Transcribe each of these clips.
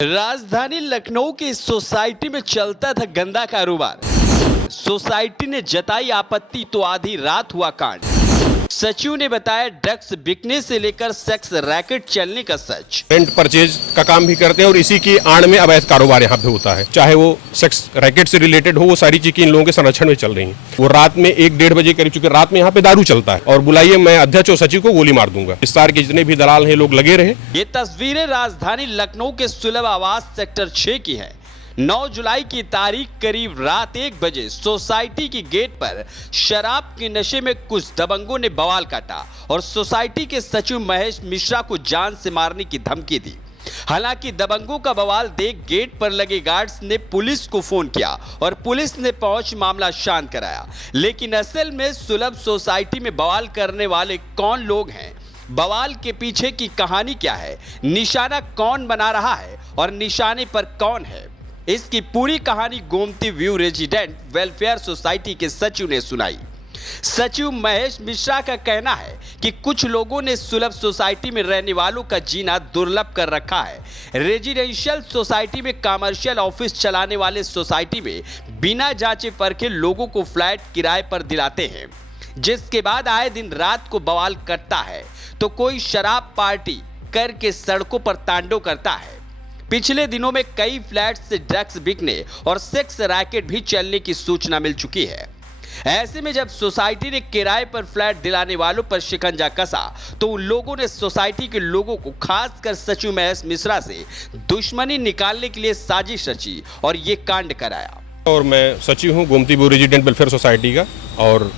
राजधानी लखनऊ की सोसाइटी में चलता था गंदा कारोबार। सोसाइटी ने जताई आपत्ति तो आधी रात हुआ कांड। सचिव ने बताया ड्रग्स बिकने से लेकर सेक्स रैकेट चलने का सच। रेंट परचेज का काम भी करते हैं और इसी की आड़ में अवैध कारोबार यहाँ पे होता है, चाहे वो सेक्स रैकेट से रिलेटेड हो। वो सारी चीजें इन लोगों के संरक्षण में चल रही हैं। वो रात में 1-1:30 बजे करीब, चूंकि रात में यहाँ पे दारू चलता है, और बुलाइए मैं अध्यक्ष और सचिव को गोली मार दूंगा। विस्तार के जितने भी दलाल हैं लोग लगे रहे। ये तस्वीरें राजधानी लखनऊ के सुलभ आवास सेक्टर 6 की है। 9 जुलाई की तारीख करीब रात 1 बजे सोसाइटी की गेट पर शराब के नशे में कुछ दबंगों ने बवाल काटा और सोसाइटी के सचिव महेश मिश्रा को जान से मारने की धमकी दी। हालांकि दबंगों का बवाल देख गेट पर लगे गार्ड्स ने पुलिस को फोन किया और पुलिस ने पहुंच मामला शांत कराया। लेकिन असल में सुलभ सोसाइटी में बवाल करने वाले कौन लोग हैं, बवाल के पीछे की कहानी क्या है, निशाना कौन बना रहा है और निशाने पर कौन है, इसकी पूरी कहानी Gomti view resident welfare society के सचिव ने सुनाई। सचिव महेश मिश्रा का कहना है कि कुछ लोगों ने सुलभ सोसाइटी में रहने वालों का जीना दुर्लभ कर रखा है। रेजिडेंशियल सोसाइटी में कमर्शियल ऑफिस चलाने वाले सोसाइटी में बिना जांचे परखे लोगों को फ्लैट किराए पर दिलाते हैं, जिसके बाद आए दिन रात को बवाल करता है तो कोई शराब पार्टी करके सड़कों पर तांडव करता है। पिछले दिनों में कई फ्लैट से ड्रग्स बिकने और सेक्स रैकेट भी चलने की सूचना मिल चुकी है। ऐसे में जब सोसाइटी ने किराए पर फ्लैट दिलाने वालों पर शिकंजा कसा तो उन लोगों ने सोसाइटी के लोगों को, खासकर सचिव महेश मिश्रा से दुश्मनी निकालने के लिए साजिश रची और ये कांड कराया। और मैं सचिव हूँ Gomti view resident welfare society का, और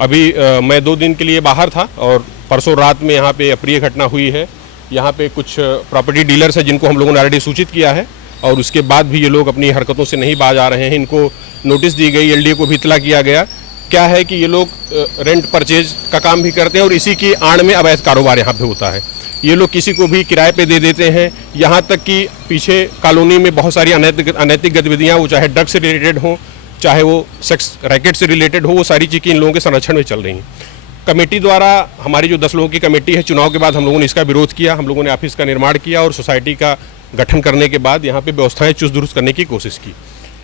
अभी मैं 2 दिन के लिए बाहर था और परसों रात में यहाँ पे अप्रिय घटना हुई है। यहाँ पे कुछ प्रॉपर्टी डीलर्स हैं जिनको हम लोगों ने ऑलरेडी सूचित किया है, और उसके बाद भी ये लोग अपनी हरकतों से नहीं बाज आ रहे हैं। इनको नोटिस दी गई, एलडीए को भी इतला किया गया। क्या है कि ये लोग रेंट परचेज का काम भी करते हैं और इसी की आड़ में अवैध कारोबार यहाँ पे होता है। ये लोग किसी को भी किराए पे दे देते हैं, यहाँ तक कि पीछे कॉलोनी में बहुत सारी अनैतिक गतिविधियाँ, वो चाहे ड्रग्स से रिलेटेड हो, चाहे वो सेक्स रैकेट से रिलेटेड हो, वो सारी चीज़ें इन लोगों के संरक्षण में चल रही हैं। कमेटी द्वारा, हमारी जो 10 लोगों की कमेटी है, चुनाव के बाद हम लोगों ने इसका विरोध किया। हम लोगों ने ऑफिस का निर्माण किया और सोसाइटी का गठन करने के बाद यहाँ पे व्यवस्थाएं चुस्त दुरुस्त करने की कोशिश की।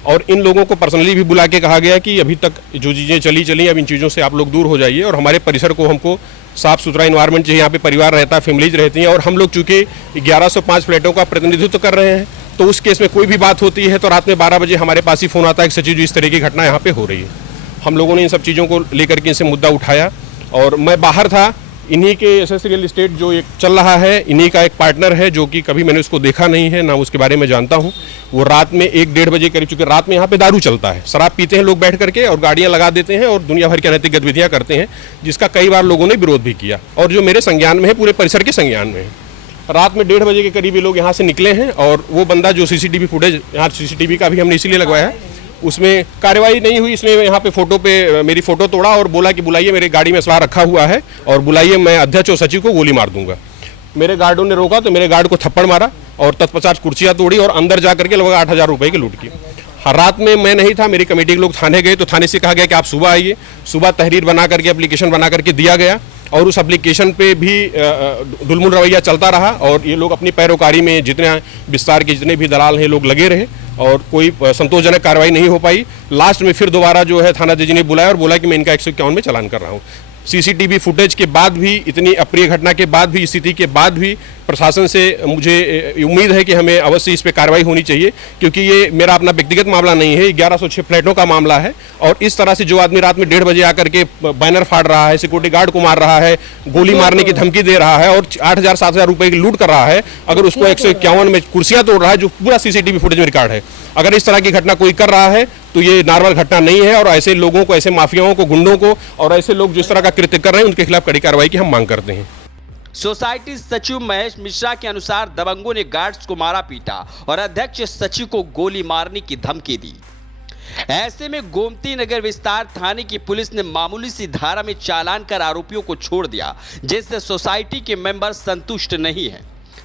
और इन लोगों को पर्सनली भी बुला के कहा गया कि अभी तक जो चीज़ें चली अब इन चीज़ों से आप लोग दूर हो जाइए, और हमारे परिसर को, हमको साफ़ सुथरा इन्वायरमेंट चाहिए। यहाँ पे परिवार रहता है, फैमिलीज रहती हैं, और हम लोग चूँकि 1105 फ्लैटों का प्रतिनिधित्व कर रहे हैं, तो उस केस में कोई भी बात होती है तो रात में 12 बजे हमारे पास ही फ़ोन आता है कि सचिव जी इस तरह की घटना यहाँ पर हो रही है। हम लोगों ने इन सब चीज़ों को लेकर के इनसे मुद्दा उठाया, और मैं बाहर था। इन्हीं के एसएस रियल एस्टेट जो एक चल रहा है, इन्हीं का एक पार्टनर है जो कि कभी मैंने उसको देखा नहीं है, ना उसके बारे में जानता हूँ। वो रात में 1-1:30 बजे करीब, चूँकि रात में यहाँ पे दारू चलता है, शराब पीते हैं लोग बैठ करके और गाड़ियाँ लगा देते हैं और दुनिया भर की अनैतिक गतिविधियाँ करते हैं, जिसका कई बार लोगों ने विरोध भी किया और जो मेरे संज्ञान में है, पूरे परिसर के संज्ञान में है। रात में 1:30 बजे के करीब ये लोग यहाँ से निकले हैं, और वो बंदा जो सीसीटीवी फुटेज, यहाँ सीसीटीवी का भी हमने इसीलिए लगवाया है, उसमें कार्रवाई नहीं हुई। इसने यहाँ पे फोटो पे मेरी फोटो तोड़ा और बोला कि बुलाइए, मेरे गाड़ी में सवार रखा हुआ है, और बुलाइए मैं अध्यक्ष और सचिव को गोली मार दूंगा। मेरे गार्डों ने रोका तो मेरे गार्ड को थप्पड़ मारा और तत्पश्चात कुर्सियाँ तोड़ी और अंदर जा करके लगभग 8,000 रुपये की लूट की। हर रात में मैं नहीं था, मेरी कमेटी के लोग थाने गए तो थाने से कहा गया कि आप सुबह आइए। सुबह तहरीर बना करके, एप्लीकेशन बना करके दिया गया, और उस एप्लीकेशन पे भी दुलमुल रवैया चलता रहा, और ये लोग अपनी पैरोकारी में जितने विस्तार के जितने भी दलाल हैं लोग लगे रहे, और कोई संतोषजनक कार्रवाई नहीं हो पाई। लास्ट में फिर दोबारा जो है थाना जज ने बुलाया और बोला कि मैं इनका 151 में चालान कर रहा हूँ। सीसीटीवी फुटेज के बाद भी, इतनी अप्रिय घटना के बाद भी, स्थिति के बाद भी प्रशासन से मुझे उम्मीद है कि हमें अवश्य इस पे कार्रवाई होनी चाहिए, क्योंकि ये मेरा अपना व्यक्तिगत मामला नहीं है, 1106 फ्लैटों का मामला है। और इस तरह से जो आदमी रात में 1:30 बजे आकर के बैनर फाड़ रहा है, सिक्योरिटी गार्ड को मार रहा है, गोली मारने की धमकी दे रहा है और 8,000-7,000 रुपये की लूट कर रहा है, अगर उसको 151 में कुर्सियाँ तोड़ रहा है, जो पूरा सीसीटीवी फुटेज में रिकॉर्ड है, अगर इस तरह की घटना कोई कर रहा है तो ये नॉर्मल घटना नहीं है। और ऐसे लोगों को, ऐसे माफियाओं को, गुंडों को, और ऐसे लोग जिस तरह का कृत्य कर रहे हैं, उनके खिलाफ कड़ी कार्रवाई की हम मांग करते हैं। सोसाइटी सचिव महेश मिश्रा के अनुसार दबंगों ने गार्ड्स को मारा पीटा और अध्यक्ष सचिव को गोली मारने की धमकी दी। ऐसे में गोमती नगर विस्तार थाने की पुलिस ने मामूली सी धारा में चालान कर आरोपियों को छोड़ दिया, जिससे सोसाइटी के मेंबर संतुष्ट नहीं हैं।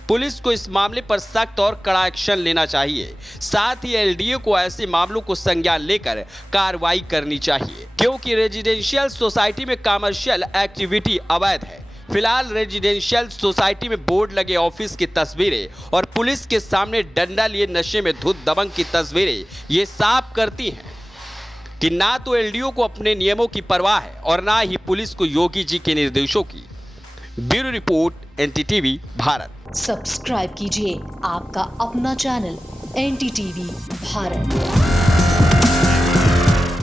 पुलिस को इस मामले पर सख्त और कड़ा एक्शन लेना चाहिए। साथ ही एलडीए को ऐसे मामलों को संज्ञान लेकर कार्रवाई करनी चाहिए, क्योंकि रेजिडेंशियल सोसाइटी में कमर्शियल एक्टिविटी अवैध है। फिलहाल रेजिडेंशियल सोसाइटी में बोर्ड लगे ऑफिस की तस्वीरें और पुलिस के सामने डंडा लिए नशे में धुत दबंग की तस्वीरें ये साफ करती हैं कि ना तो एलडीओ को अपने नियमों की परवाह है और ना ही पुलिस को योगी जी के निर्देशों की। Bureau report, NDTV Bharat. Subscribe कीजिए आपका अपना चैनल एनडीटीवी भारत।